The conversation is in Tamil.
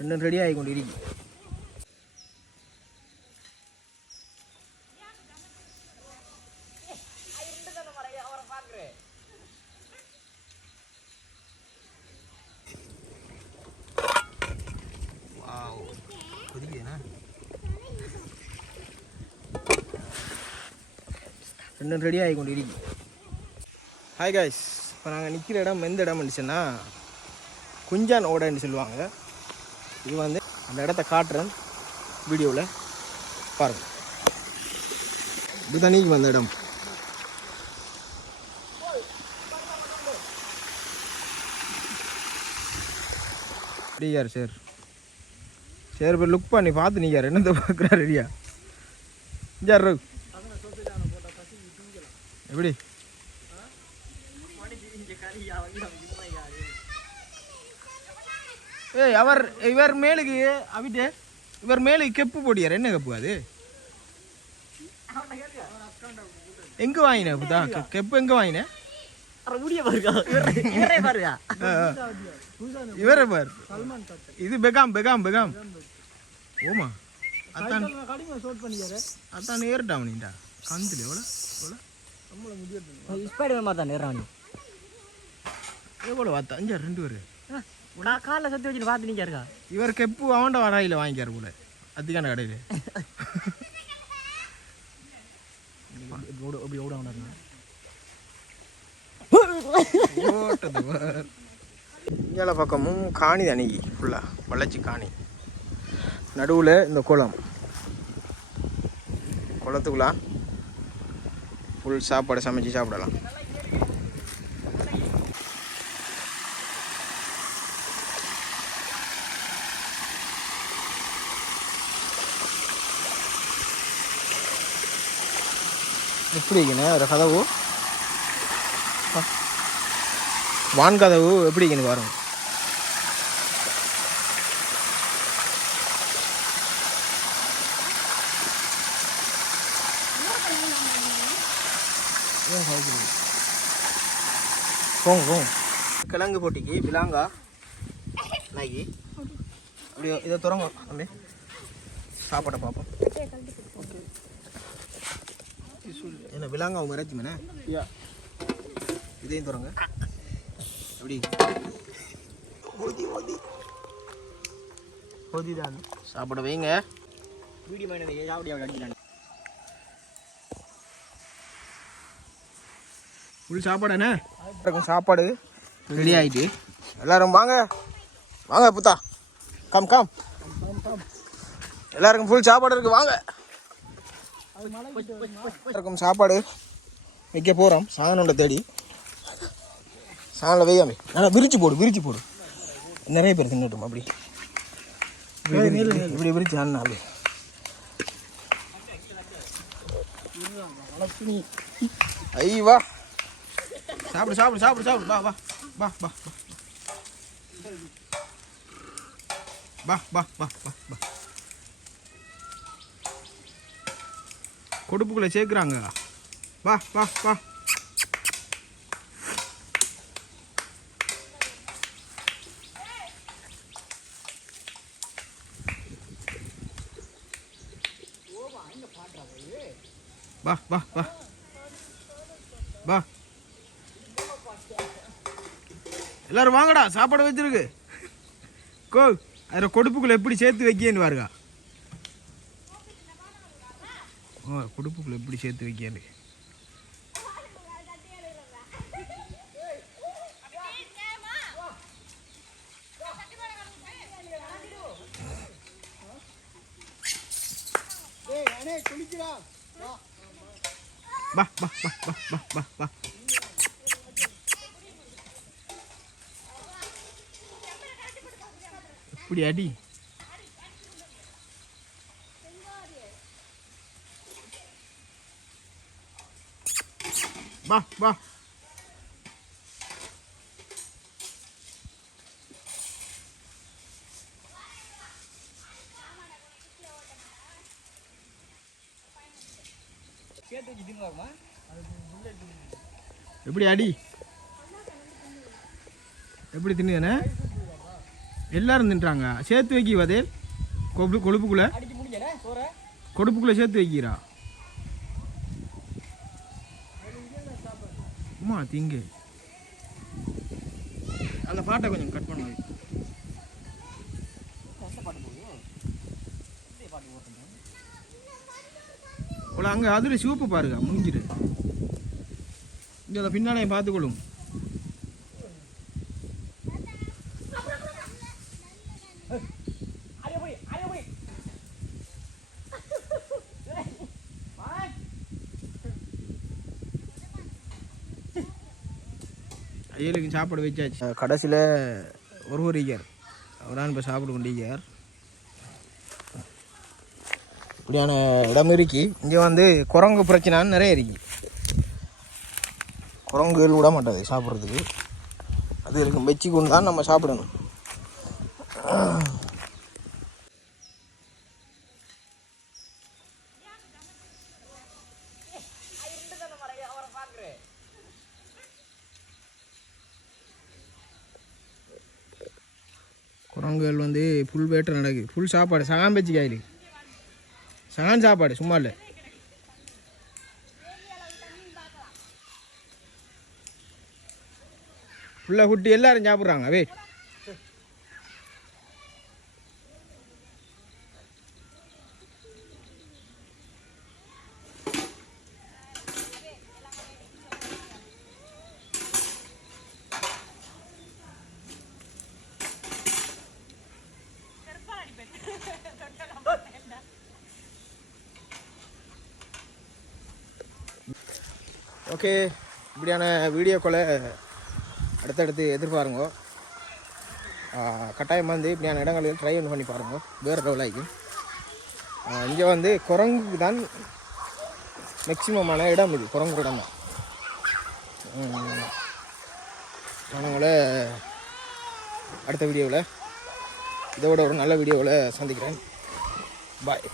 ரெண்டும் ரெடி ஆகி கொண்டு இருக்கு. ரெண்டும் ரெடி ஆகி கொண்டு இருக்கு. ஹாய் காய்ஸ், இப்போ நாங்கள் நிற்கிற இடம் எந்த இடம் இருந்துச்சுன்னா குஞ்சான் ஓடைன்னு சொல்லுவாங்க. இது வந்து அந்த இடத்த காட்டுறேன் வீடியோவில் பாருங்கள். இது தண்ணிக்கு வந்த இடம். அப்படியார் சார் சரி இப்போ லுக் பண்ணி பார்த்து நீங்க என்னத்தை பார்க்குறா ரெடியா ஜார் எப்படி ஏய் இவர் மேலுக்கு அவிட்டு இவர் மேலுக்கு கெப்பு போடியார். என்ன கெப்பு அது? எங்க வாங்கின புதா கெப்பு? எங்க வாங்கின? இவரே பாரு. இது பெகாம் பெகாம் பெகாம். ஓமா அதான் அதான் ஏறிட்டான் நீண்டா கந்துல எவ்வளோ எவ்வளோ பார்த்தா அஞ்சா 2 பேர் காலைல சத்தி வச்சுட்டு பார்த்து நீங்க இருக்கா. இவர் கெப்பு அவன்ட வராயில வாங்கிக்காரு போல அதுக்கான கடையில். இங்கே பக்கமும் காணி அணுகி ஃபுல்லாக வளர்ச்சி காணி. நடுவில் இந்த குளம். குளத்துக்குள்ளா ஃபுல் சாப்பாடு சமைச்சு சாப்பிடலாம். எப்படி இருக்குண்ணே ஒரு கதவு வான் கதவு எப்படி இருக்குன்னு பாருங்க. போங்க போங்க. கிழங்கு போட்டிக்கு விலாங்கா நாய்க்கு அப்படியே இதை துறங்க அப்படி சாப்பாட்டை பார்ப்போம். என்ன விலாங்காவும் மிராச்சி மேனே இதையும் துறங்க அப்படி ஓதி ஓதி ஓதி தான் சாப்பிட வைங்க. வீடியோ மைண்ட் சாப்பிட அடிக்கலாம். ஃபுல் சாப்பாடு என்ன இருக்கும்? சாப்பாடு ரெடி ஆகிட்டு எல்லாரும் வாங்க வாங்க புத்தா கம் கம். எல்லாருக்கும் ஃபுல் சாப்பாடு இருக்குது வாங்க. இருக்கும் சாப்பாடு வைக்க போகிறோம். சாதனோட தேடி சாதனில் வையாமே நல்லா விரிச்சு போடு நிறைய பேர் தின்னுட்டோம். அப்படி இப்படி விரிச்சு அப்படி ஐவா சாப்பிடு சாப்பிடு சாப்பிடு சாப்பிடு. வா வா வா வா வா வா வா வா வா. கொடுப்புக்குள்ளே சேர்க்குறாங்க. வா வா வா. வா வா வா வா. எல்லாரும் வாங்கடா சாப்பாடு வச்சிருக்கு. கோ அதில் கொடுப்புக்குள்ளே எப்படி சேர்த்து வைக்கேன்னு பாருங்க. கொடுப்புக்குள்ள எப்படி சேர்த்து வைக்கேன்னு வா வா வா வா வா வா. எப்படி அடி வா வா. எப்படி அடி எப்படி தின்னுதானே எல்லாரும் தின்றாங்க சேர்த்து வைக்கி வதேல் கொழுப்புக்குள்ளே கொடுப்புக்குள்ளே சேர்த்து வைக்கிறா அம்மா திங்கு அந்த பாட்டை கொஞ்சம் கட் பண்ண அங்கே அதில் சிவப்பு பாருங்க முடிஞ்சிடு இங்கே அதை பின்னாலே பார்த்துக்கொள்ளும் ஐயலுக்கு சாப்பாடு வச்சாச்சு கடைசியில் ஒருவர் இருக்கார் அவரான் இப்போ சாப்பிட்டு கொண்டிருக்கார் இப்படியான இடம் இருக்கு இங்கே வந்து குரங்கு பிரச்சனைன்னு நிறைய இருக்கு குரங்குகள் விட மாட்டாது சாப்பிட்றதுக்கு அது இருக்கும் வச்சு கொண்டு தான் நம்ம சாப்பிடணும் குரங்குகள் வந்து ஃபுல் வேட்டை நடக்குது ஃபுல் சாப்பாடு சகான் வச்சு காயிலு சகான் சாப்பாடு சும்மா இல்லை ஃபுல்லாக குட்டி எல்லாரும் சாப்பிட்றாங்க வே ஓகே இப்படியான வீடியோக்களை அடுத்தடுத்து எதிர்பாருங்க கட்டாயம் வந்து இப்படியான இடங்களில் ட்ரை பண்ணி பாருங்க வேறு லெவலாகும் இங்கே வந்து குரங்குக்கு தான் மேக்சிமமான இடம் இது குரங்கு இடம் தான் நான் உங்களை அடுத்த வீடியோவில் இதோட ஒரு நல்ல வீடியோவில் சந்திக்கிறேன் பாய்